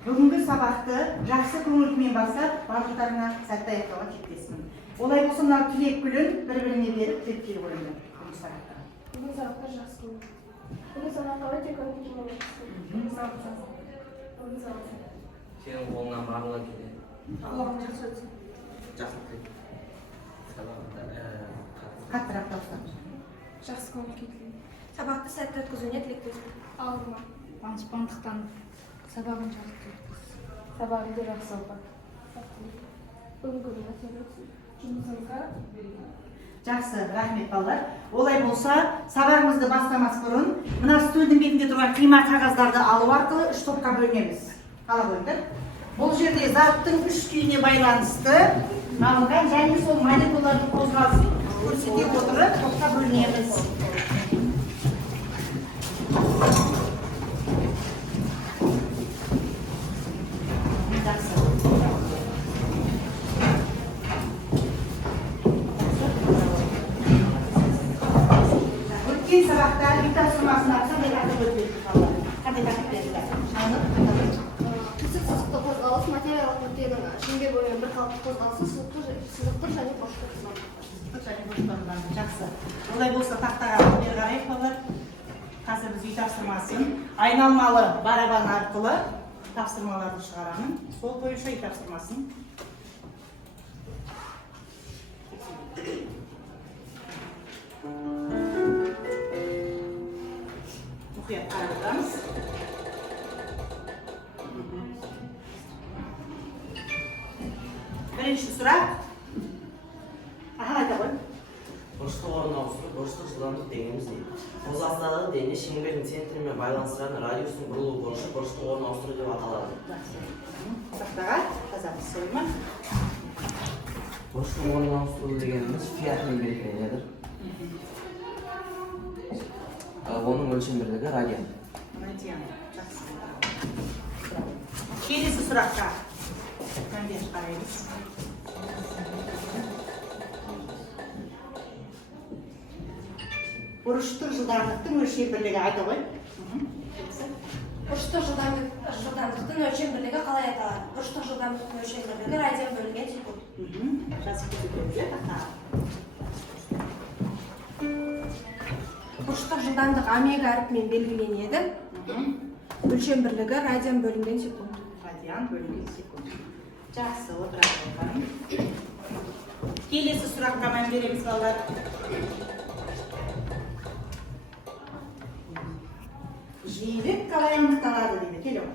Бүгінгі сабақты жақсы көңіл-күймен бастап, барлықтарыңа сәтті аяқтауға тілектеспін. Олай болса, мына тілек гүлін бір-біріне беріп тілектер қойыңдар. Бүгінгі сабақта. Бүгінгі сабақта жақсы көңіл. Бүгінгі сабаққа өте көңіл-күймен өткізді. Бүгінгі сабақта. Сенің қолыңнан барлығы келеді. Аллахым жақсы өтсін. Жақсы тілек. Сабақта Қаттырақ дауыстап. Жақсы көңіл-күй тілеймін. Сабақты сәтті өткізуіне тілектеспін. Аллахыма. Данышпандықтан сабағын жақсы өткіз. Сабағыңды жақсы оқы. Бүгінгі күнің әсер өтсін. Жұмысыңызға Жақсы, рахмет балалар. Олай болса, сабағымызды бастамас бұрын, мына стөлдің бетінде тұрған қима қағаздарды алу арқылы 3 топқа бөлінеміз. Қалап қойыңдар. Бұл жерде заттың 3 күйіне байланысты алынған және сол молекулалардың қозғалысын көрсете отырып топқа бөлінеміз. Жақсы. Өткен сабақта үй тапсырмасына қандай тақырып өтті? Қандай тақырып берді? қисық сызықты қозғалыс материялық нүктенің шеңбер бойымен бір қалыпты қозғалысы сызықтық және бұрыштық қозғалыс. Жақсы. Олай болса тақтаға бері қарайық балалар. Қазір біз үй тапсырмасын айналмалы барабан арқылы тапсырмаларды шығарамын. Сол бойынша үй тапсырмасын. Мұқият қарап отырамыз. Бірінші сұрақ. Айта ғой. бұрыштық орын ауыстыру, бұрыштық жылдамдық дегеніміз не? Қозғалыстағы дене шеңбердің центрімен байланыстыратын радиустың бұрылу бұрышы бұрыштық орын ауыстыру деп аталады. Тақтаға тазамыз сойма. Бұрыштық орын ауыстыру дегеніміз фиатмен белгіленеді. Оның өлшем бірлігі радиан. Жақсы. Келесі сұраққа мән қараймыз. Бұрыштық жылдамдықтың өлшем бірлігі айта ғой. Бұрыштық жылдамдықтың өлшем бірлігі қалай аталады? Бұрыштық жылдамдықтың өлшем бірлігі радиан бөлінген секунд. Жазып көрсетеміз. Бұрыштық жылдамдық омега әрпімен белгіленеді. Өлшем бірлігі радиан бөлінген секунд. Радиан бөлінген секунд. Жақсы, отырайық. Келесі сұраққа мән береміз балалар. Жиілік қалай анықталады дейді. Келе ғой.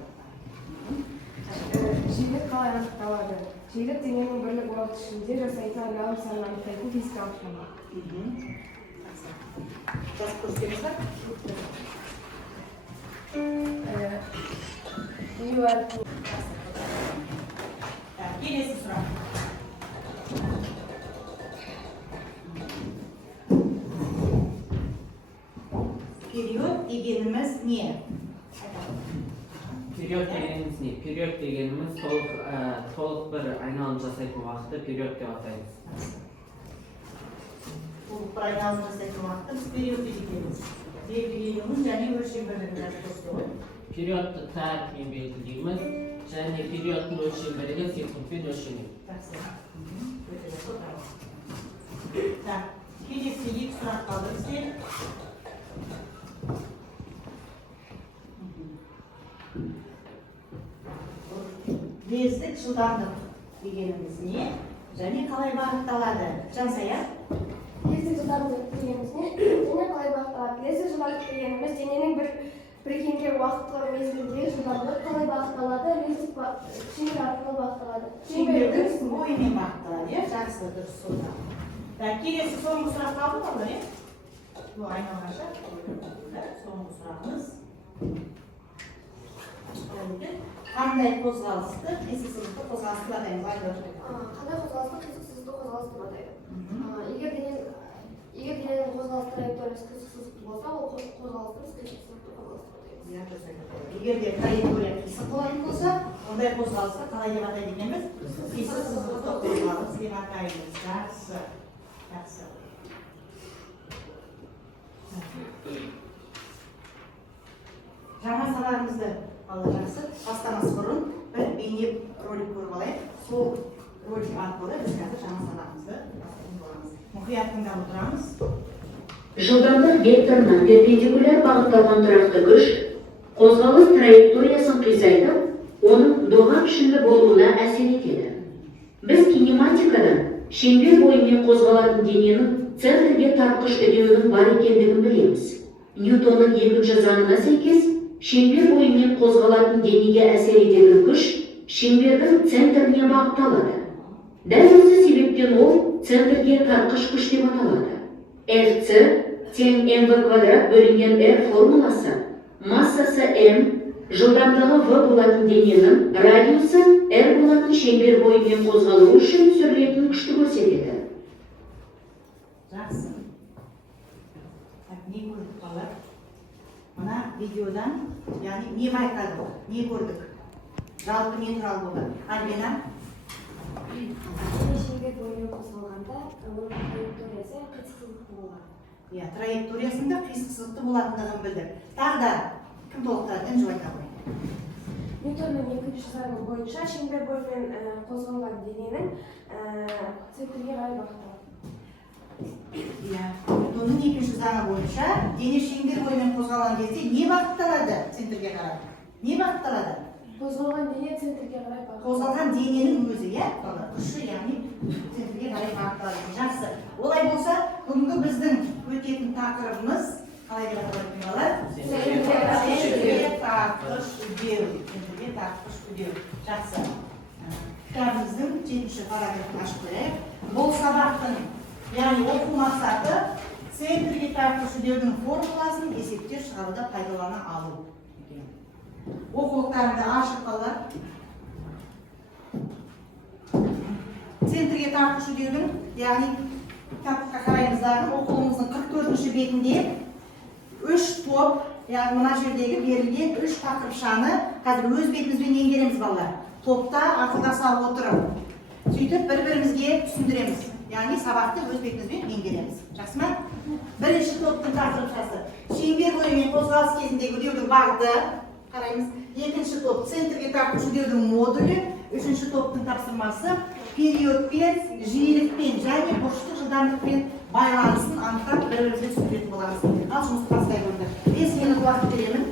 Жиілік қалай анықталады? Жиілік дененің бірлік уақыт ішінде жасайтын айналым санын анықтайтын физикалық шама. Жазып көрсетеміз ба? Келесі сұрақ. Период дегеніміз не? Период дегеніміз не? Период дегеніміз толық бір айналым жасайтын уақытты период деп атаймыз. Толық бір айналым жасайтын уақытты біз период деп атаймыз. Белгіленуін және өлшем бірлігін жазып көрсете ғой. Периодты тәртіппен белгілейміз және периодтың өлшем бірлігі секундпен өлшенеді. Келесі екі сұрақ қалды бізде. Бездік жылдамдық дегеніміз не? Және қалай бағытталады? Жансая? Лездік жылдамдық дегеніміз не? Және қалай бағытталады? Лездік жылдамдық дегеніміз дененің біркелген уақыты мезгілде жылдамдық қалай бағытталады? Лездік шеңбер арқылы бағытталады. Шеңбердің бойымен бағытталады, иә? Жақсы, дұрыс сонда. Келесі соңғы сұрақ қалды балалар, иә? Бұл айналғанша. Соңғы сұрағымыз. Қандай қозғалысты, қисық сызықты қозғалысты атаймыз? Қандай қозғалысты қисық сызықты қозғалыс деп атайды? Егер дененің қозғалыс траекториясы қисық сызықты болса, ол қозғалысты қисық сызықты қозғалыс деп атаймыз. Егер де траектория қисық болатын болса, ондай қозғалысты қалай деп атайды екенбіз? Қисық сызықты қозғалыс деп атаймыз. Жақсы. Жаңа сабағымызды алла жақсы бастамас бұрын ролик көріп алайық. Сол ролик арқылы біз қазір жаңа санатымызды боламыз. Мұқият тыңдап отырамыз. Жылдамдық векторына перпендикуляр бағытталған тұрақты күш қозғалыс траекториясын қисайтып, оның доға пішінді болуына әсер етеді. Біз кинематикадан шеңбер бойымен қозғалатын дененің центрге тартқыш үдеуінің бар екендігін білеміз. Ньютонның екінші заңына сәйкес, шеңбер бойымен қозғалатын денеге әсер ететін күш шеңбердің центріне бағытталады. Дәл осы себептен ол центрге тартқыш күш деп аталады. Fc тең mv квадрат бөлінген r формуласы массасы m, жылдамдығы v болатын дененің радиусы r болатын шеңбер бойымен қозғалу үшін түсірілетін күшті көрсетеді. Жақсы. Не көрдік балалар? Мына видеодан, яғни не байқадық, не көрдік? Жалпы не туралы болды? Альбина? Дене шеңбер бойымен қозғалғанда, оның траекториясы қисықсыздықты болады. Иә, траекториясында қисықсыздықты болатындығын білдік. Тағы да кім толықтырады? Інжу айта қойын. Ньютонның екінші заңы бойынша шеңбер бойымен қозғалған дененің центрге қарай бағытталады. Иә, Ньютонның екінші заңы бойынша дене шеңбер бойымен қозғалған кезде не бағытталады центрге қарай? Не бағытталады? Қозғалған дене центрге қарай бағытталады. Қозғалған дененің өзі, иә, күші, яғни центрге қарай бағытталады. Жақсы. Олай болса, бүгінгі біздің өтетін тақырыбымыз қалай деп аталады? Центрге тартқыш үдеу. Центрге тартқыш үдеу. Жақсы. Кітабымыздың 7-ші параграфын ашып көрейік. Бұл сабақтың, яғни оқу мақсаты центрге тартқыш үдеудің формуласын есептер шығаруда пайдалана алу. Оқулықтарында ашып қалар. Центрге тартқыш үдеудің, яғни кітапқа қараймыздағы оқулығымыздың 44-ші бетінде 3 топ, яғни мына жердегі берілген 3 тақырыпшаны қазір өз бетімізбен меңгереміз балалар. Топта ақылдаса отырып, сөйтіп бір-бірімізге түсіндіреміз. Яғни сабақты өз бетімізбен меңгереміз. Жақсы ма? Бірінші топтың тақырыпшасы шеңбер бойымен қозғалыс кезіндегі үдеудің бағыты қараймыз. Екінші топ центрге тартқыш үдеудің модулі. Үшінші топтың тапсырмасы периодпен, жиілікпен және бұрыштық жылдамдықпен байланысын анықтап бір-бірімізге түсіндіретін боламыз. Ал жұмысты бастай көрді. 5 минут уақыт беремін.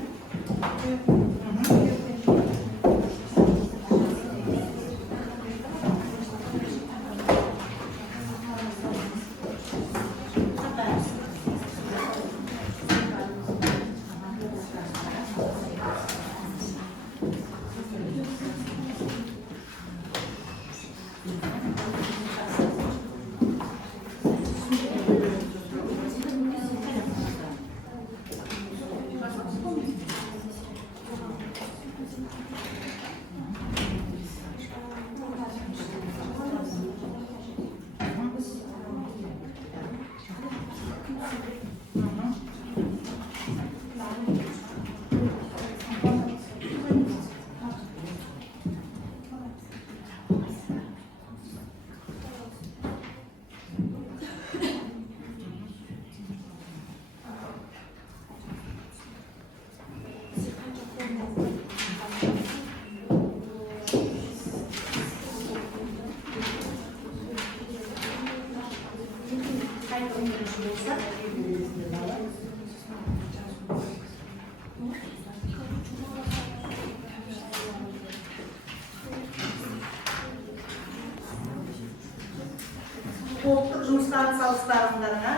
Топтық жұмыстарын салыстырғандарына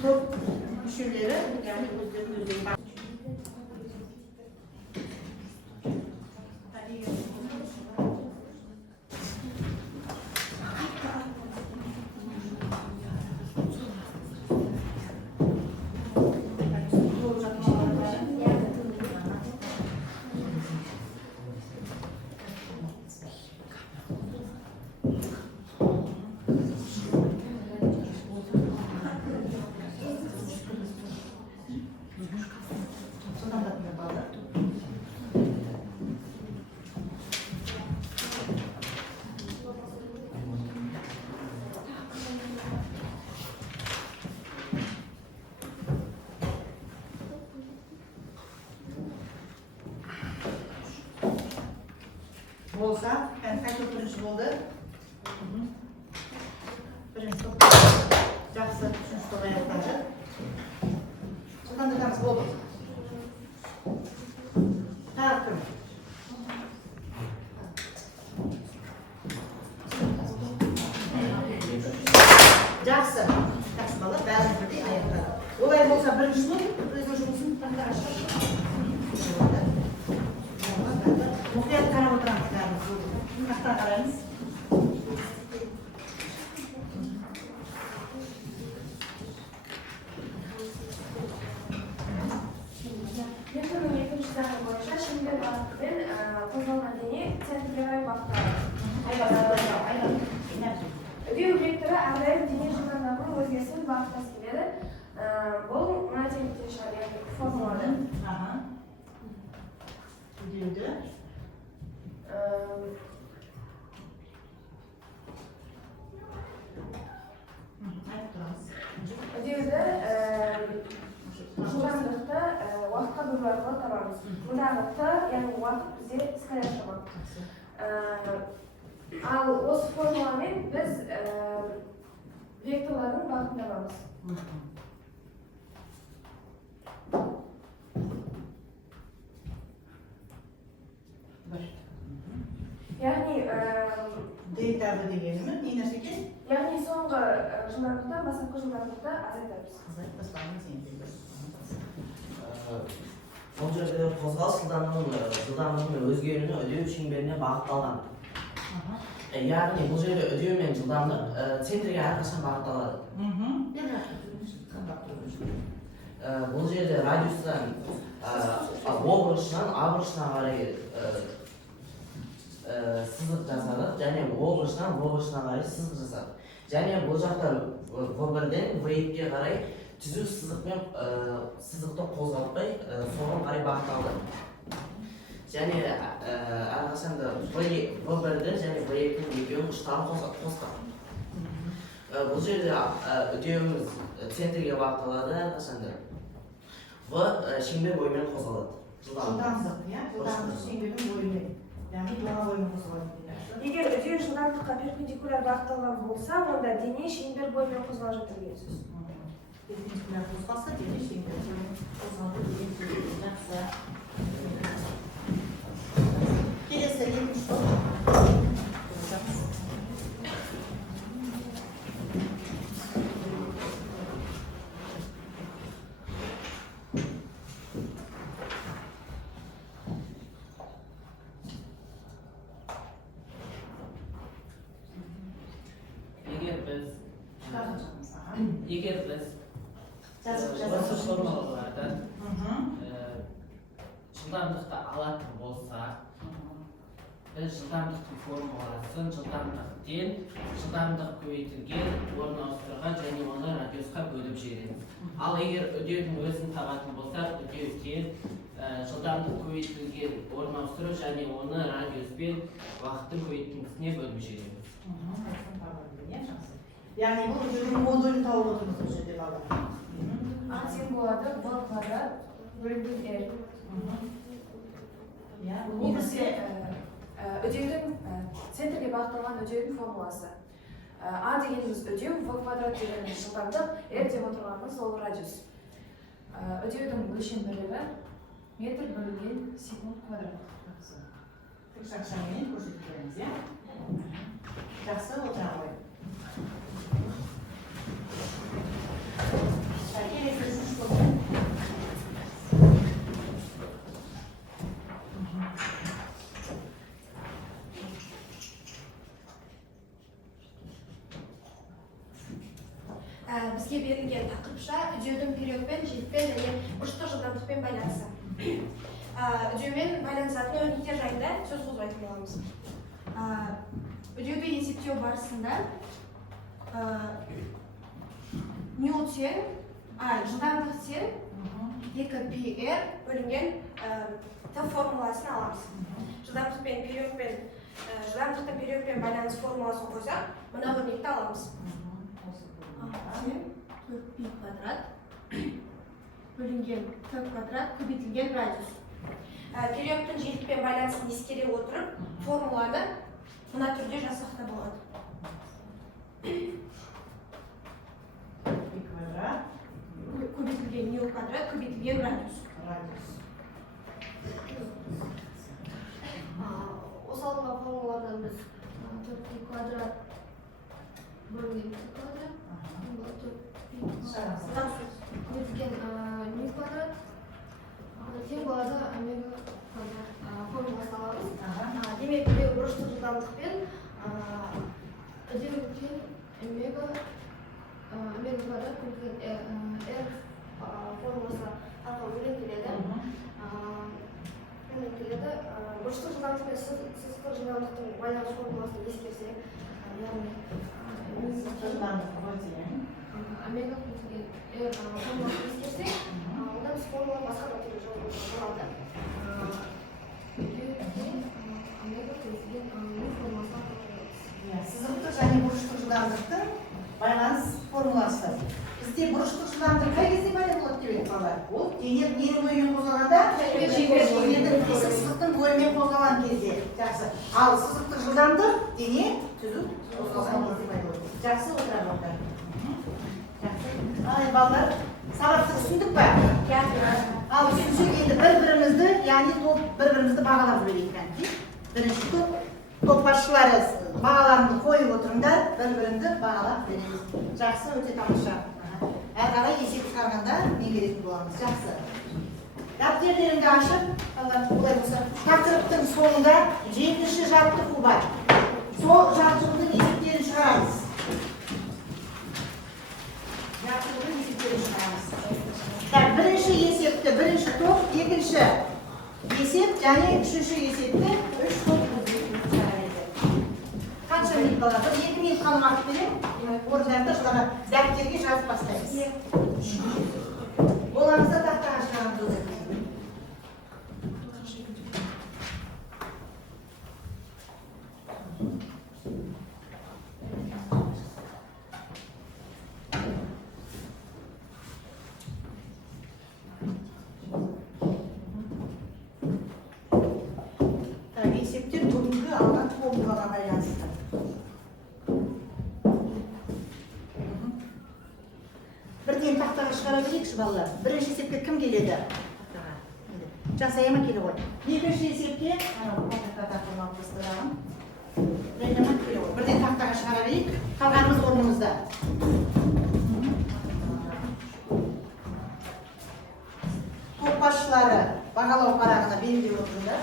топ мүшелері, яғни өздерін болса, қайтып бірінші болды. Бірінші топ. Жақсы, үшінші топ аяқтады. Жылдамдығымыз болды. Тағы кім? Жақсы. Жақсы бала, бәріміз бірдей аяқтады. Олай болса бірінші топ өзінің жұмысын таңда ашып. Мұқият қарап отырамыз бәріміз. Қақтан қараймыз. Вектордың екінші заңы бойынша шеңбер бағытымен қозғалған дене центрге қарай бағытталады. Үдеу векторы әрдайым дене жылдамдығының өзгерісімен бағыттас келеді. Бұл мына теңдікте шығады, яғни формулада. Үдеуді. Үдеуді жылдамдықты уақытқа бөлу арқылы табамыз. Мұндағы т, яғни уақыт бізде скорее шамақ. Ал осы формуламен біз векторлардың бағытын табамыз. Яғни Дейтарды дегенімі, не нәрсе екен? яғни соңғы жылдамдықтан бастапқы жылдамдықты азайтамыз. Бұл жерде қозғалыс жылдамдығының өзгеруіне үдеу шеңберіне бағытталған. Яғни бұл жерде үдеу мен жылдамдық центрге әрқашан бағытталады. Бұл жерде радиустан О бұрышынан А бұрышына қарай сызық жасадық, және О бұрышынан В бұрышына қарай сызық жасадық. Және бұл жақта В1-ден В2-ге қарай түзу сызықпен сызықты қозғалтпай соған қарай бағытталды. Және әрқашанда В1-ді және В2-дің екеуінің ұштарын қосқан. Бұл жерде үдеуіміз центрге бағытталады әрқашанда. В шеңбер бойымен қозғалады. Жылдамдық, иә? Жылдамдық шеңбердің бойымен. Яғни доға бойымен қозғалады. Егер үдеу жылдамдыққа перпендикуляр бағытталған болса, онда дене шеңбер бойымен қозғалып жатыр деген сөз. Перпендикуляр қозғалса, дене шеңбер бойымен қозғалады деген сөз. Жақсы. Келесі екінші топ. Егер біз осы формулалардан жылдамдықты алатын болсақ, біз жылдамдықтың формуласын жылдамдықтен жылдамдық көбейтілген орын ауыстыруға және оны радиусқа бөліп жібереміз. Ал егер үдеудің өзін табатын болсақ, үдеуден жылдамдық көбейтілген орын ауыстыру және оны радиуспен уақыттың көбейтіндісіне бөліп жібереміз. Яғни бұл үдеудің модулін тауып отырмыз бұл жерде балдар. А тең болады В квадрат бөлінген R. Негізі үдеудің центрге бағытталған үдеудің формуласы. А дегеніміз үдеу, В квадрат дегеніміз жылдамдық, R деп отырғанымыз ол радиус. Үдеудің өлшем бірлігі метр бөлінген секунд квадрат. Тік шақшамен көрсетіп береміз, иә? Жақсы отыра ғой. Келесі үшінші топ. Бізге берілген тақырыпша үдеудің периодпен, жетпен және ұштық жылдамдықпен байланысы. Үдеумен байланысатын өрнектер жайында сөз қозғайтын боламыз. Үдеуді есептеу барысында ню тең, жылдамдық тең 2πr бөлінген Т формуласын аламыз. Жылдамдықтың периодпен байланыс формуласын қойсақ, мына өрнекті аламыз. 4π квадрат бөлінген Т квадрат көбейтілген радиус. Периодтың желікпен байланысын ескере отырып, формуланы мына түрде жазсақ та болады. Bir kvadrat. Көбейтілген нью квадрат, көбейтілген радиус. Радиус. Осалға формуладан біз 4π квадрат бөлінген квадрат. Көбейтілген нью квадрат. Тең болады омега квадрат формуласын аламыз. Демек, бұл бұрыштық жылдамдықпен үдеуілген омега квадрат көбейтілген r формуласы арқылы бөлінген келеді. Бұрыштық жылдамдық пен сызықтық жылдамдықтың байланыс формуласын ескерсек, яғни омега көбейтілген r формуласын ескерсек, онда біз формула басқа да түрде жазуға болады. Омега көбейтілген нью формуласын қолданамыз. Сызықтық және бұрыштық жылдамдықтың байланыс формуласы. Бізде бұрыштық жылдамдық қай кезде пайда болады деп едік балалар? Ол дененің бойымен қозғалғанда, дененің сызықтың бойымен қозғалған кезде. Жақсы. Ал сызықтық жылдамдық дене түзу қозғалған кезде пайда болады. Жақсы отыра балалар. Жақсы. Ал балалар, сабақты түсіндік па? Ал үшінші енді бір-бірімізді, яғни бір-бірімізді бағалап жіберейік. Бірінші топ басшылары бағаларымды қойып отырыңдар, бір-бірімді бағалап береміз. Жақсы, өте тамаша. Әр қарай есеп шығарғанда не беретін боламыз. Жақсы. Дәптерлеріңді ашып, олай болса, тақырыптың соңында 7-ші жаттығу бар. Сол жаттығудың есептерін шығарамыз. Жаттығудың есептерін шығарамыз. Бірінші есепті, бірінші топ, екінші есеп, және үшінші есепті 3 топ шығарады. Қанша минут болады? 2 минут қана уақыт берем. Орындарды жылға дәптерге жазып бастаймыз. Боламызда тақтаға шығарамыз өзі. Есептер бүгінгі алған формулаға байланысты. Бірден тақтаға шығара берейікші балалар. Бірінші есепке кім келеді? Жасайма келе ғой. Екінші есепке бірден тақтаға шығара берейік. Қалғанымыз орнымызда. Топ басшылары бағалау парағына белгілеп отырыңдар.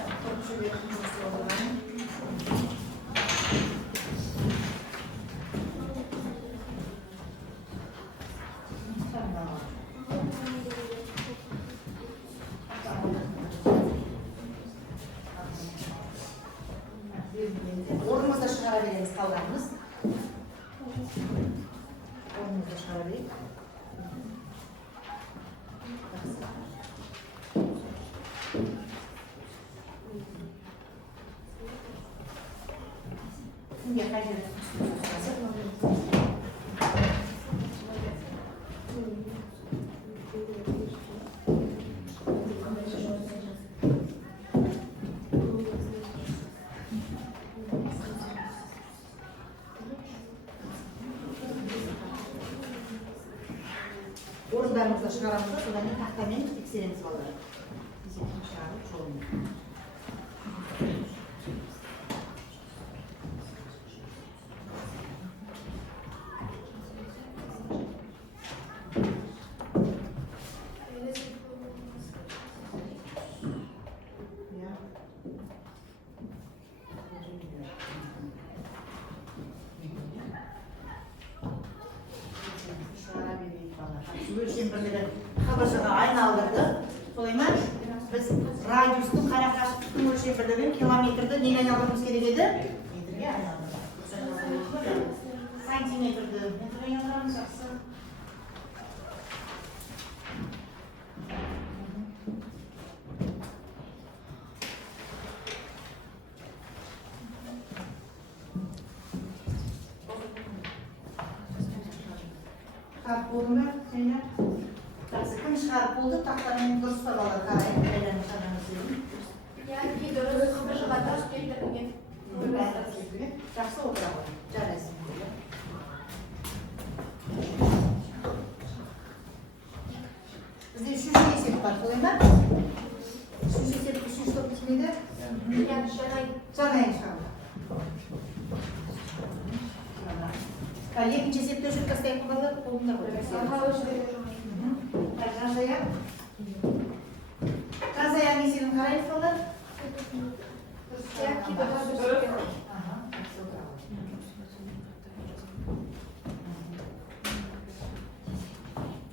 Орнымызда шығара береміз қалғанымыз. Орнымызда шығара берейік. Кімге қай жерде орындарымызда шығарамыз да, содан кейін тақтамен тексереміз балалар. Есептен шығарып жолымен. Өлшем бірлігі қабыршаға айналдырды. Солай ма? Біз радиустың қара қашықтықтың өлшем бірлігін километрді неге айналдырмыз керек еді? Метрге айналдырдық. Сантиметрді метрге айналдырамыз, жақсы. Kalk bolun ver, Zeynep. Жақсы, кім шығарып болды? Тақтамен дұрыстап алар қарайын. Қайдан шығарғаныңыз дейін. Yani dörüz kıbrışıға дұрыс келтірілген. Жақсы отыра ғой. Жарайсың. Бізде үшінші есеп бар, солай ма? Үшінші есеп, үшінші топ түсінеді? Yani Жанайын шығарып. Екінші есепті өшіп тастайық балалар, қолында ғой. Жансая. Жансаяның есебін қараймыз балалар.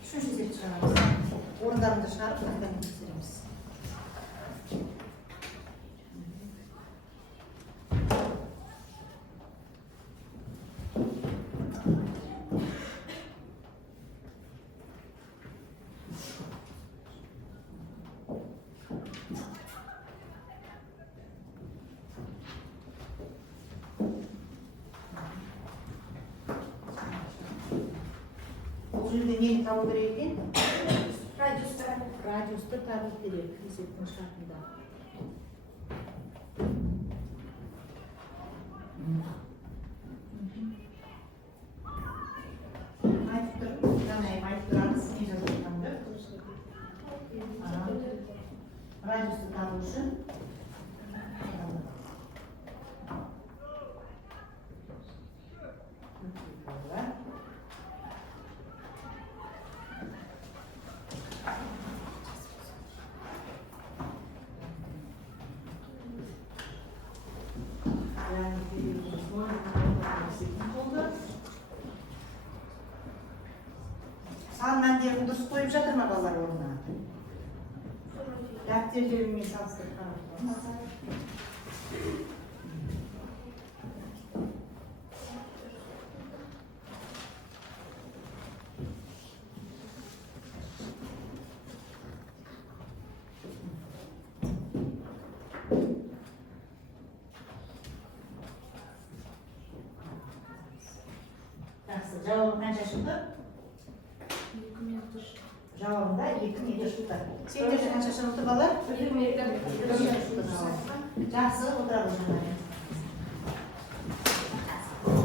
Үшінші есепті шығарамыз. Орындарымды шығарып, тақтамен тексереміз. Бұл жерде нені табу керек екен? Радиусты табу керек есептің шартында. Айтып тұр, жаңайып айтып тұрамыз, не жазып тұрғанды. Радиусты табу үшін сан мәндерін дұрыс қойып жатыр ма балалар орнына? Дәптерлерімен салыстырып қарап тұрмыз. Жақсы, жауабы қанша шықты? Жауабында 2 метр шықты. Сендерде қанша шықты балалар? 2 метр. Жақсы, отыра ғой.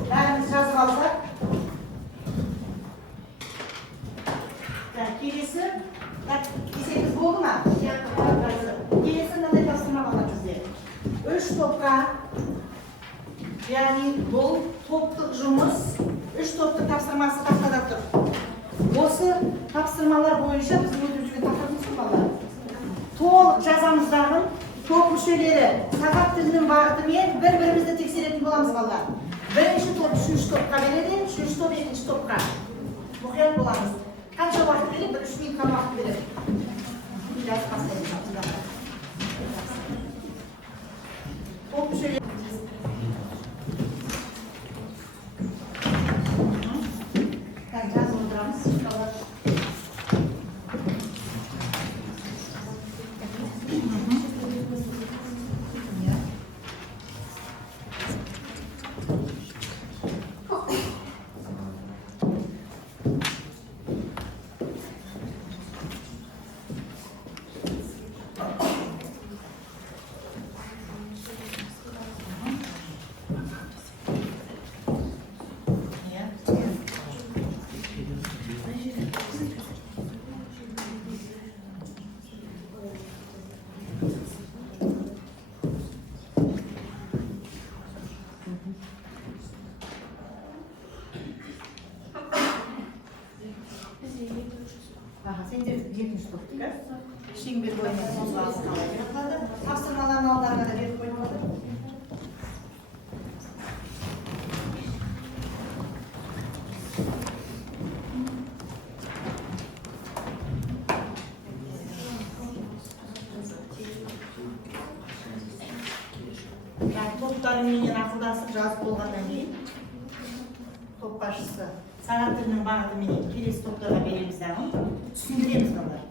Бәріміз жазып алсақ. Келесі, есебіміз болды ма? Келесі мынандай тапсырма қалады бізде. 3 топқа, яғни бұл топтық жұмыс, 3 топтық тапсырмасы тақтада тұр. Осы тапсырмалар бойынша біз өзімізге тақырыбымыз балалар. Толық жазамыздағын топ мүшелері сағат тілінің бағытымен бір-бірімізді тексеретін боламыз балалар. Бірінші топ үшінші топқа береді, үшінші топ екінші топқа. Мұқият боламыз. Қанша уақыт береді? 1-3 минутқа уақыт береді. Жазып бастаймыз. Топ мүшелері. Жазып отырамыз. Сендер екінші топтық, шеңбер бойымен қозғалыс қалай беріледі. Тапсырмаларын алдарға да беріп қойылады. Топтарымен ақылдасып жазып болғаннан кейін топ басшысы сағат тілінің бағытымен келесі топтарға береміз дағын, түсіндіреміз балалар.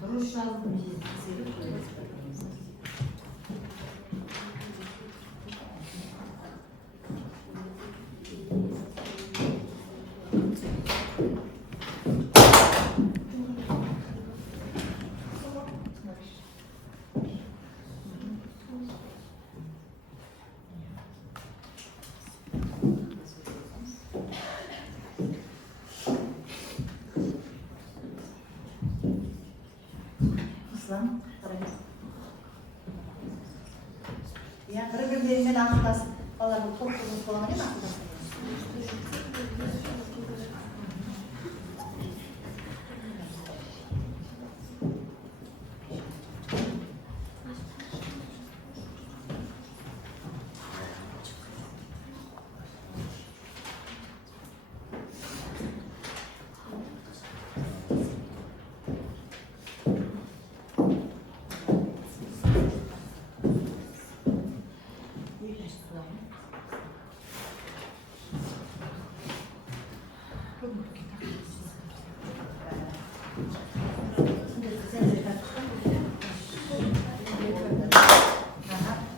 Дұрыс жазып Ya bir-birilerinden akıldasın. Vallahi bu top kurulmuş falan değil mi akıldasın?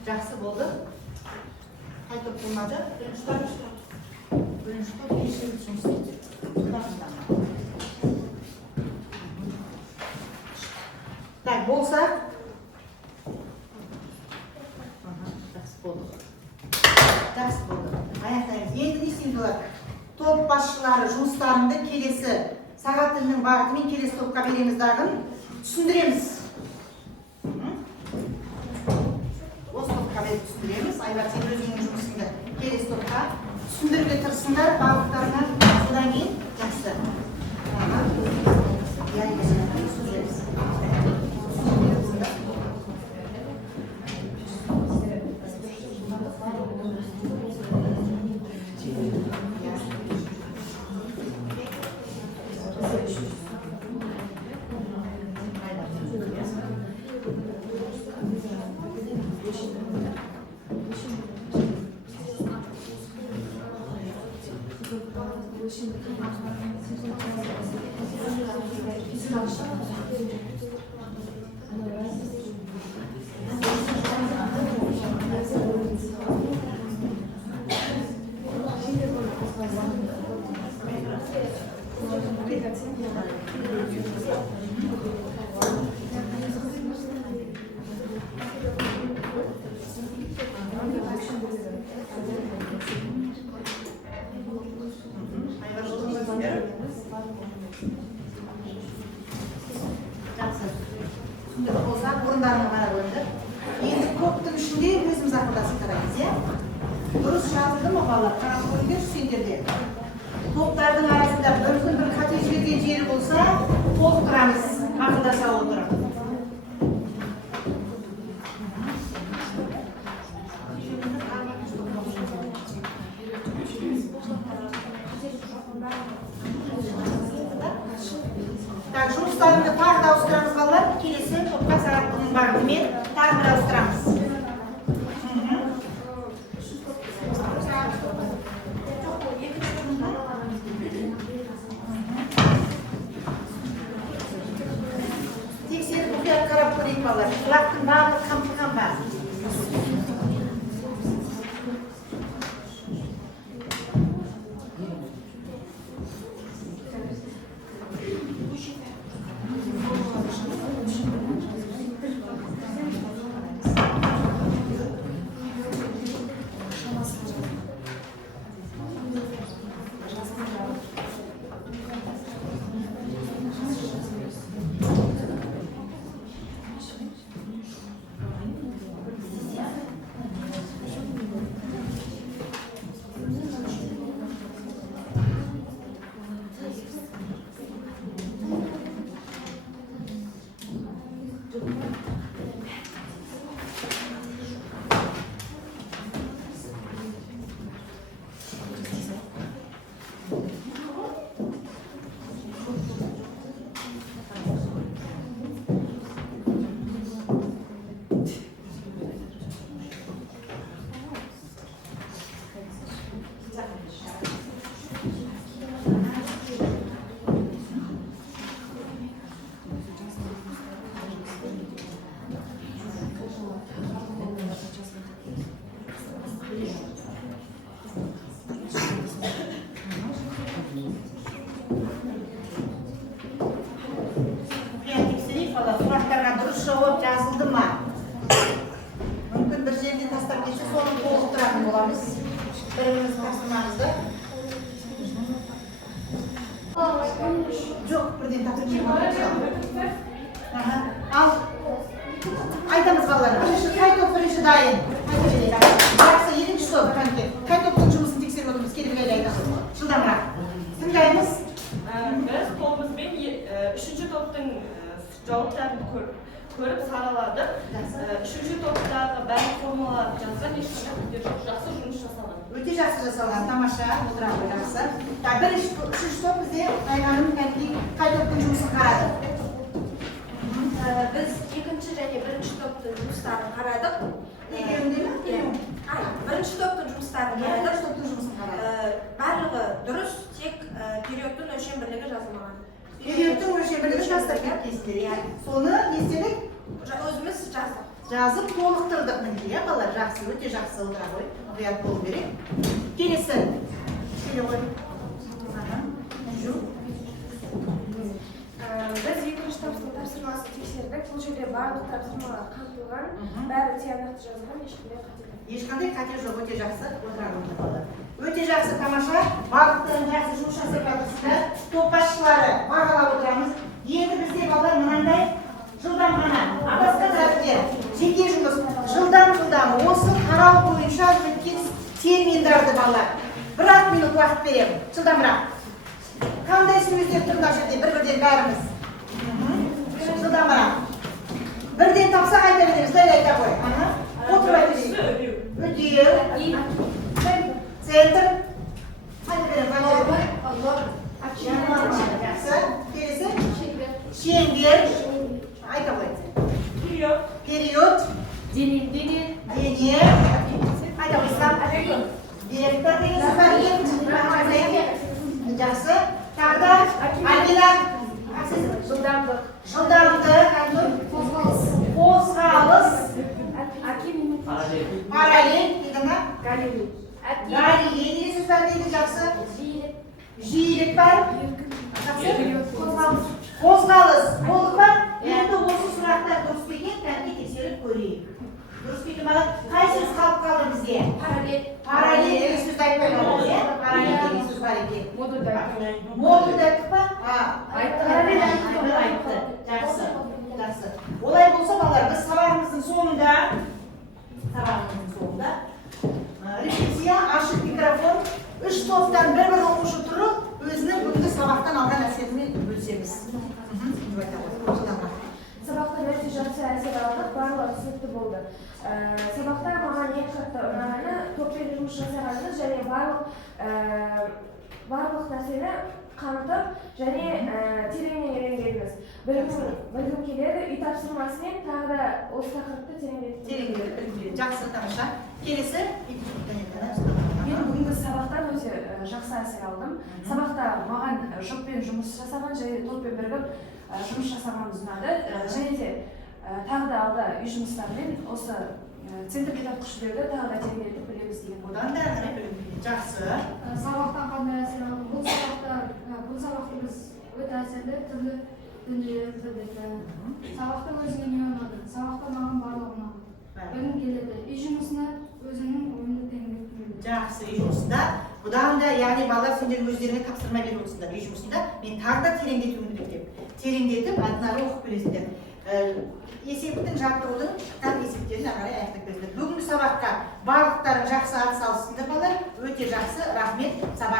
Жақсы болды. Қайтып болмады. Бірінші топ ешкім жұмыс істейді. Так, болса. Жақсы болды. Жақсы болды. Аяқтаймыз. Енді не істейміз олар? Топ басшылары жұмыстарында келесі сағат тілінің бағытымен келесі топқа береміз дағын түсіндіреміз. Осы топқа беріп түсіндіреміз. Айбар, сен өзіңнің жұмысыңды келесі топқа түсіндіруге тырысыңдар бағыттарына. Содан кейін жақсы. Орындарына қарап өндір. Енді топтың ішінде өзіміз ақылдасып қараймыз, иә? Дұрыс жазылды ма балалар? Қарап көріңдер сендерде. Топтардың арасында бір қате жіберген жері болса, толықтырамыз, ақылдаса отырып. Так, жұмыстарымды тағы да ауыстырамыз балалар. Келесі топқа сағаттың бағытымен тағы бір ауыстырамыз. Тексеріп мұқият қарап көрейік балалар. Құлақтың барлығы қамтылған ба? Жауап жазылды ма? Мүмкін бір жерде тастап кетсе, соны толықтыратын боламыз. Біріміз тапсырмаңызды. Жоқ, бірден тапсырмай ал. Айтамыз балалар, қай топ бірінші дайын? Жақсы, екінші топ, қанке. Қай топтың жұмысын тексеріп отырмыз, келіп айтамыз. Жылдамырақ. Тыңдаймыз. Біз қолымызбен үшінші топтың жауаптарын көріп сараладық. Үшінші топтағы барлық формулаларды жазған, ешқандай күдер жоқ. Жақсы жұмыс жасалған. Өте жақсы жасалған, тамаша, отырады, жақсы. Үшінші топ бізде Айғаным қай топтың жұмысын қарады? Біз екінші және бірінші топтың жұмыстарын қарадық. Екеуінде ме? Бірінші топтың жұмыстарын қарадық. Бірінші топтың жұмысын қарады. Барлығы дұрыс, тек периодтың өлшем бірлігі жазылмаған. Периодтың өлшем бірлігі жаздық кеткенсіздер. Соны не істедік? Өзіміз жаздық. Жазып толықтырдық міне, иә балалар, жақсы, өте жақсы отыра ғой. Мұқият болу керек. Келесі. Келе ғой. Біз екінші топтың тапсырмасын тексердік. Бұл жерде барлық тапсырмалар қамтылған, бәрі тиянақты жазылған, Ешқандай қате жоқ, өте жақсы отыра ғой балалар. Өте жақсы, тамаша. Барлықтарың жақсы жұмыс жасап жатырсыздар. Топ басшылары бағалап отырамыз. Енді бізде балалар мынандай жылдам ғана адасқан сәттер, жеке жұмыс, жылдам осы қарау бойынша өткен терминдарды балалар. Бір-ақ минут уақыт беремін, жылдамырақ. Қандай сөздер тыңдап жүрген бір-бірден бәріміз? Жылдамырақ. Бірден тапсақ айта береміз, айта қой. Отырып айта береміз. Үдеу, центр, айта береміз. Жақсы, келесі? Шеңбер. Айта қой. Период. Дене. Айта қойсам. Директор деген сөз бар екен. Жақсы. Тағы да Алина. Жылдамдық. Қозғалыс. Параллель. Деген ма? Галилей деген сөз бар дейді. Жақсы. Жиілік бар. Қозғалыс. Болды ма? Енді осы сұрақтар дұрыс па екен, кәдімгі тексеріп көрейік. Дұрыс па екен, маған қай сөз қалып қалды бізге? Параллель деген сөз айтпай қалды, иә? Параллель деген сөз бар екен. Модульді айттық па? Айтты. Жақсы. Олай болса, балалар, біз сабағымыздың соңында репетиция, ашық микрофон, 3 топтан бір оқушы тұрып, өзінің бүгінгі сабақтан алған әсерімен бөлісеміз. Сабақтан өте жақсы әсер алдық, барлығы түсінікті болды. Сабақта маған ең қатты ұнағаны топпен жұмыс жасағанымыз және барлық нәрсені қамтып және тереңнен үйренгеніміз. Білгім келеді, үй тапсырмасымен тағы да осы тақырыпты тереңдетіп. Жақсы, тамаша. Келесі? Мен бүгінгі сабақтан өте жақсы әсер алдым. Сабақта маған жұппен жұмыс жасаған және топпен бірігіп жұмыс жасағанымыз ұнады. Және де тағы да алда үй жұмыстарымен осы центрге тартқышберді тағы да тереңдетіп білеміз деген. Одан да жақсы. Сабақтан қандай әсер алдым? Бұл сабақты біз өте әсерлі түрлі дүниелерді білдік. Сабақта өзіңе не ұнады? Сабақта маған барлығы ұнады. Білгім келеді. Үй жұмысына өзімнің ойымды теңдетіп. Жақсы, үй жұмысында. Бұдан да, яғни балалар сендер өздеріңе тапсырма беріп отырсыңдар. Үй жұмысында мен тағы да тереңдетуімді деп. Тереңдетіп, артынары оқып бересіңдер. Есептің жаттығудың шыққан есептерін ағарай аяқтап беріңдер. Бүгінгі сабаққа барлықтарың жақсы атсалыстыңдар балалар. Өте жақсы, рахмет. Сабақ